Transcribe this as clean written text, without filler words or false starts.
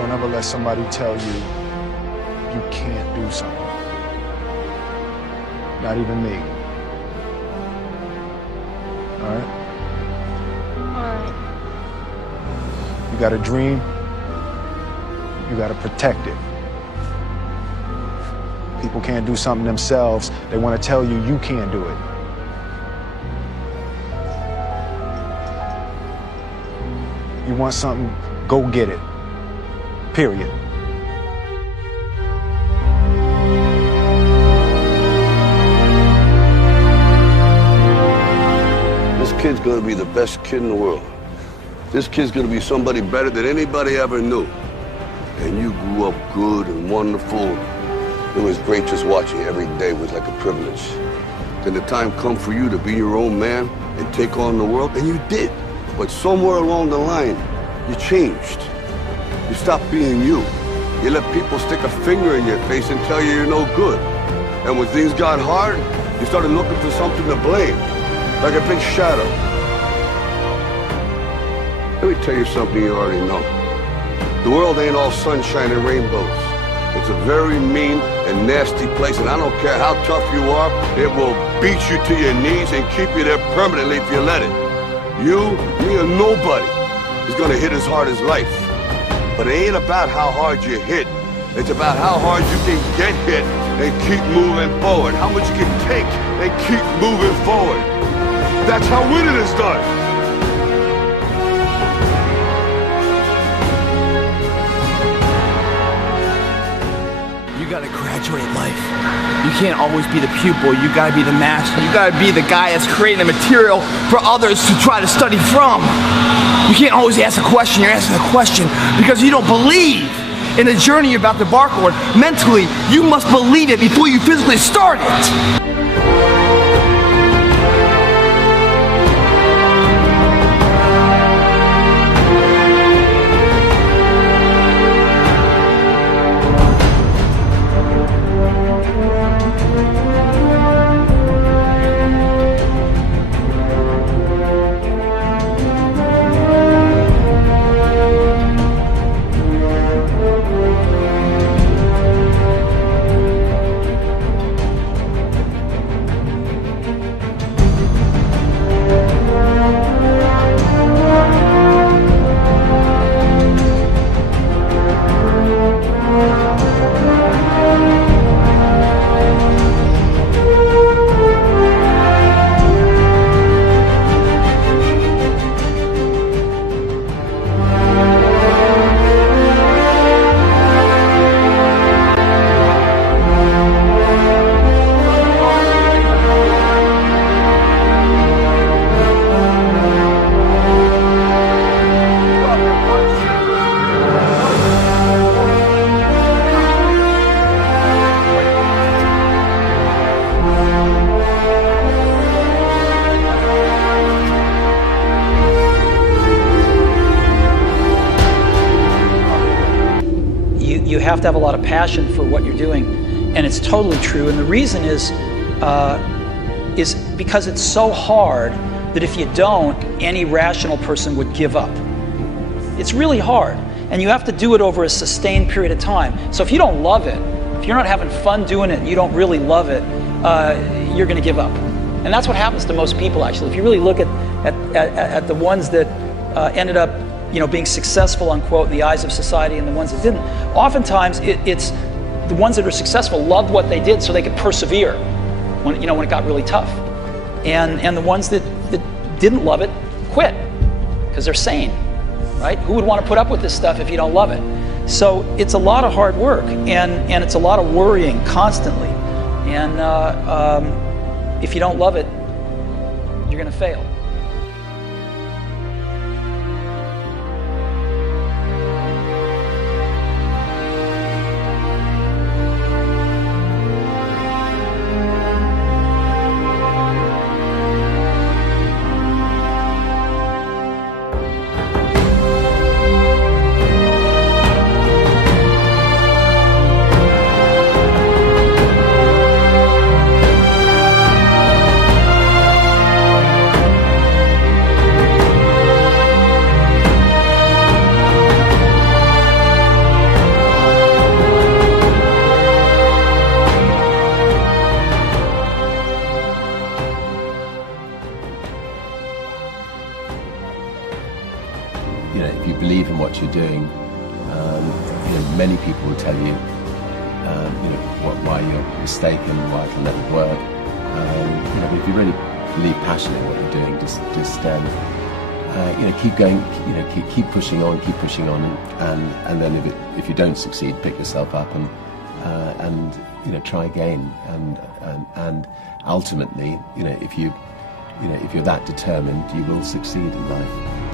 Don't ever let somebody tell you you can't do something. Not even me. All right? Alright. You got a dream, you got to protect it. People can't do something themselves. They want to tell you you can't do it. You want something, go get it. Period. This kid's gonna be the best kid in the world. This kid's gonna be somebody better than anybody ever knew. And you grew up good and wonderful. It was great just watching. Every day was like a privilege. Then the time come for you to be your own man and take on the world, and you did. But somewhere along the line, you changed. You stopped being you. You let people stick a finger in your face and tell you you're no good. And when things got hard, you started looking for something to blame, like a big shadow. Let me tell you something you already know. The world ain't all sunshine and rainbows. It's a very mean and nasty place, and I don't care how tough you are, it will beat you to your knees and keep you there permanently if you let it. You, me, or nobody is gonna hit as hard as life. But it ain't about how hard you hit. It's about how hard you can get hit and keep moving forward. How much you can take and keep moving forward. That's how winning is done. You gotta graduate life. You can't always be the pupil, you gotta be the master. You gotta be the guy that's creating the material for others to try to study from. You can't always ask a question, you're asking a question because you don't believe in the journey you're about to embark on. Mentally, you must believe it before you physically start it. You have to have a lot of passion for what you're doing, and it's totally true. And the reason is because it's so hard that if you don't, any rational person would give up. It's really hard, and you have to do it over a sustained period of time. So if you don't love it, if you're not having fun doing it, and you don't really love it, you're going to give up. And that's what happens to most people, actually. If you really look at the ones that ended up being successful, unquote, in the eyes of society and the ones that didn't, oftentimes it's the ones that are successful loved what they did so they could persevere when it got really tough. And the ones that didn't love it quit because they're sane, right? Who would want to put up with this stuff if you don't love it? So it's a lot of hard work, and it's a lot of worrying constantly. And if you don't love it, you're going to fail. Many people will tell you, why you're mistaken, why it'll never work. If you really believe passionately in what you're doing, just keep going, keep pushing on, and then if you don't succeed, pick yourself up and try again, and ultimately, if you're that determined, you will succeed in life.